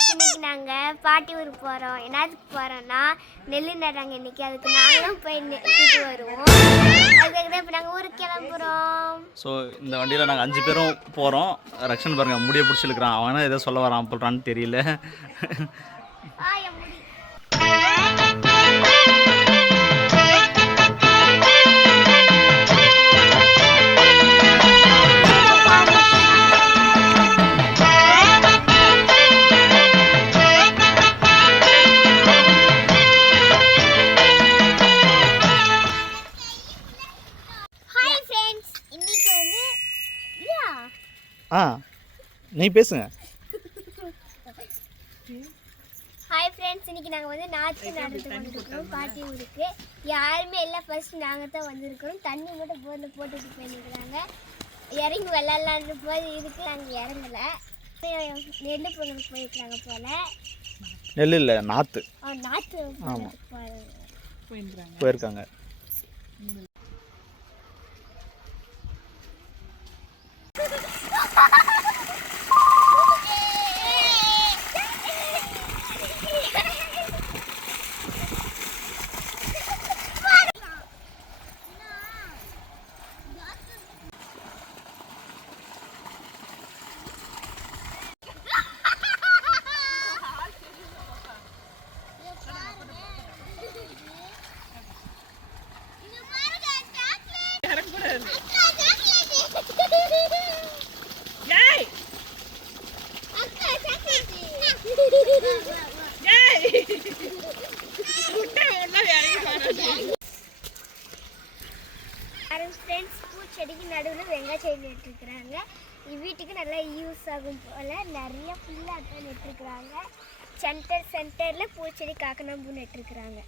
இன்னைக்கு நாங்கள் பாட்டி ஊருக்கு போகிறோம். என்னத்துக்கு போகிறோன்னா நெல் நடுறாங்க இன்னைக்கு. அதுக்கு நாங்களும் போய் நெட்டிட்டு வருவோம். அதுக்காக தான் இப்போ நாங்கள் ஊருக்கு கிளம்புறோம். ஸோ இந்த வண்டியில் நாங்கள் 5 பேரும் போகிறோம். ரக்ஷன் பாருங்க முடியை பிடிச்சிருக்கிறான். அவனா ஏதோ சொல்ல வரான் போடுறான்னு தெரியல. நீ பேசுங்க. ஹாய் ஃப்ரெண்ட்ஸ், இன்னைக்கு நாங்கள் வந்து நாற்று நடுறதுக்கு வந்துருக்கிறோம் பாட்டி ஊருக்கு. யாருமே இல்லை, ஃபர்ஸ்ட் நாங்கள் தான் வந்திருக்கிறோம். தண்ணி மட்டும் போரில் போட்டுட்டு போயிருக்கிறாங்க. இறங்கி விளாட்லான்ற போது இதுக்கு நாங்கள் இறங்கலை. நெல் பொங்கலுக்கு போயிருக்கிறாங்க போல. நெல் இல்லை, நாற்று. நாற்று போயிருக்காங்க. பூச்செடிக்கு நடுவில் வெங்காய செடி நட்டுருக்குறாங்க. வீட்டுக்கு நல்லா யூஸ் ஆகும் போல் நிறைய ஃபுல்லாக தான் நட்டுருக்குறாங்க. சென்டரில் பூச்செடி காக்கணம்பூ நட்டுருக்குறாங்க.